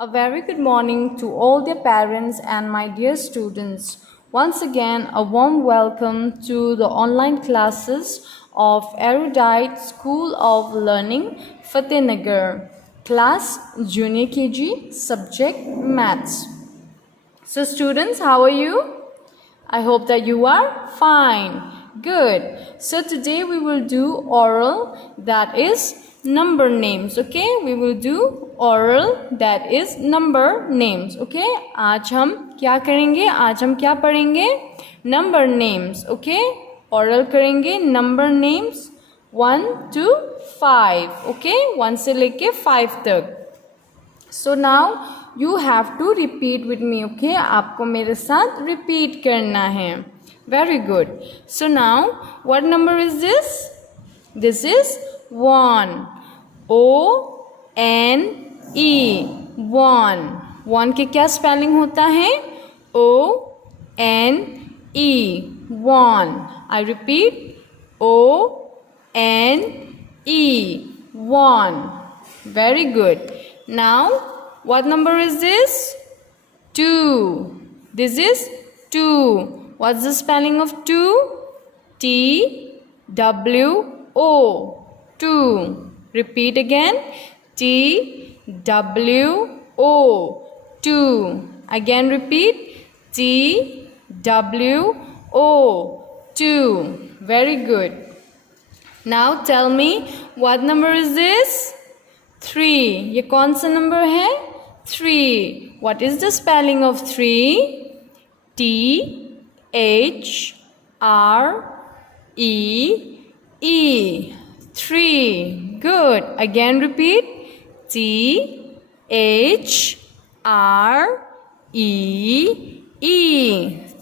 A very good morning to all their parents and my dear students. Once again, a warm welcome to the online classes of Erudite School of Learning, Fatehnagar. Class Junior KG, subject Maths. So students, how are you? I hope that you are fine. Good. So today we will do oral, that is number names. Okay, we will do oral, that is number names. Okay, आज हम क्या करेंगे? आज हम क्या पढ़ेंगे? Number names. Okay, oral करेंगे number names 1 to 5. Okay, 1 से लेके 5 तक. So now you have to repeat with me. Okay, आपको मेरे साथ repeat करना है. Very good. So now what number is this? This is 1. O-N-E. 1. 1 के क्या spelling होता है? O-N-E. 1. I repeat. O-N-E. 1. Very good. Now, what number is this? 2. This is 2. What's the spelling of 2? T-W-O. 2. Repeat again. T-W-O. 2. Again repeat. T-W-O. 2. Very good. Now tell me, what number is this? 3. ये कौन सा number है? 3. What is the spelling of 3? T-H-R-E-E. 3. Good. Again repeat. T-H-R-E-E.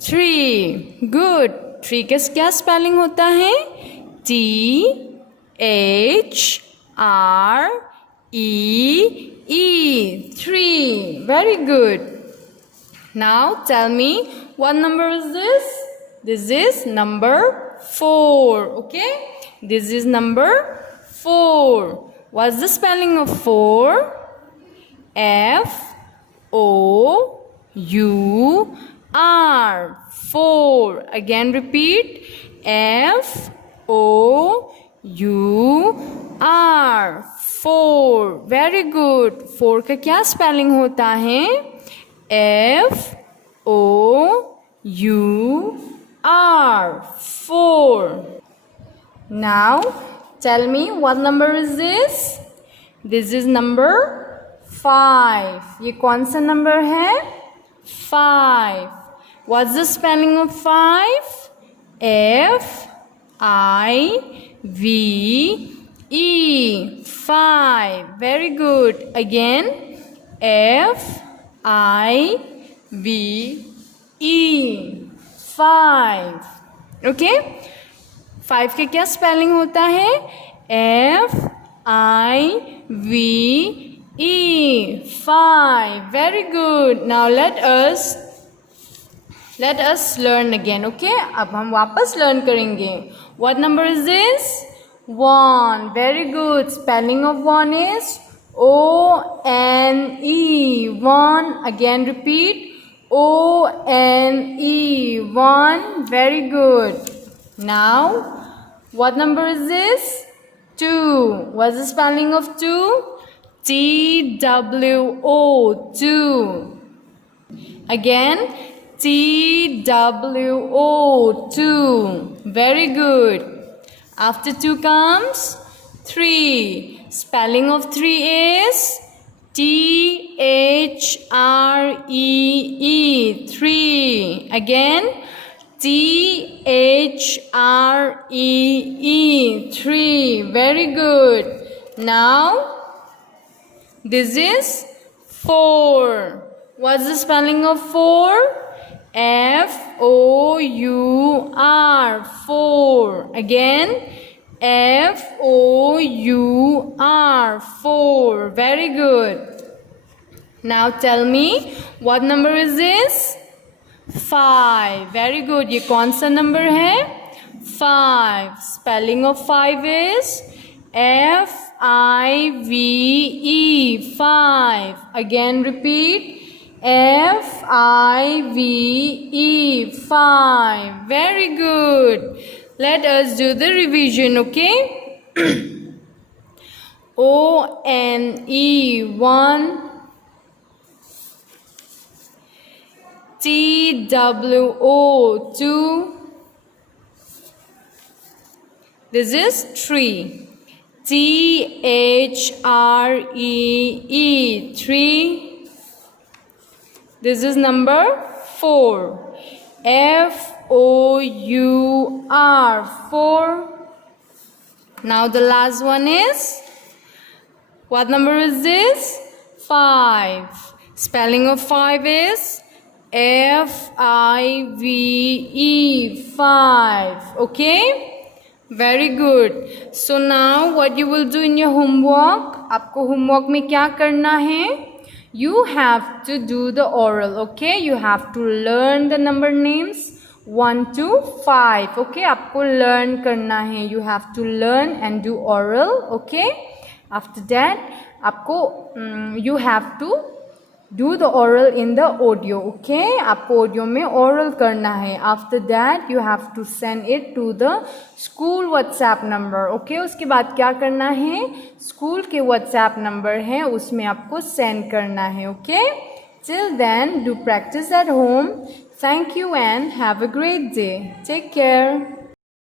3. Good. 3 का क्या spelling होता है? T-H-R-E-E. 3. Very good. Now tell me, what number is this? This is number 4. Okay? This is number 4. What's the spelling of 4? F-O-U-R. 4. Again repeat. F-O-U-R. 4. Very good. 4 का क्या spelling होता है? F-O-U-R. 4. Now, tell me, what number is this? This is number 5. ये कौन सा number है? 5. What's the spelling of 5? F-I-V-E. 5. Very good. Again, F-I-V-E. 5. Okay? 5 के क्या spelling होता है? F-I-V-E. 5. Very good. Now let us learn again. Okay? अब हम वापस learn करेंगे. What number is this? 1. Very good. Spelling of 1 is O-N-E. 1. Again repeat. O-N-E. 1. Very good. Now, what number is this? 2. What's the spelling of 2? T-W-O. 2. Again, T-W-O. 2. Very good. After 2 comes 3. Spelling of 3 is T-H-R-E-E. 3. Again, T-H-R-E-E. 3. Very good. Now, this is 4. What's the spelling of 4? F-O-U-R. 4. Again, F-O-U-R. 4. Very good. Now tell me, what number is this? 5. Very good. ये कौन सा number है? 5. Spelling of 5 is F F-I-V-E, 5. Again repeat. F-I-V-E, 5. Very good. Let us do the revision, okay? O-N-E, 1. T-W-O, 2. This is 3. T-H-R-E-E, 3. This is number 4. F-O-U-R, 4. Now the last one is, what number is this? 5. Spelling of 5 is F-I-V-E, 5. Okay? Very good. So now what you will do in your homework? आपको homework में क्या करना है? You have to do the oral. Okay? You have to learn the number names 1 to 5. Okay? आपको learn करना है. You have to learn and do oral. Okay? After that, आपको you have to do the oral in the audio. Okay? आपको audio में oral करना है. After that, you have to send it to the school WhatsApp number. Okay? उसके बाद क्या करना है? School के WhatsApp number है, उसमें आपको send करना है. Okay? Till then, do practice at home. Thank you and have a great day. Take care.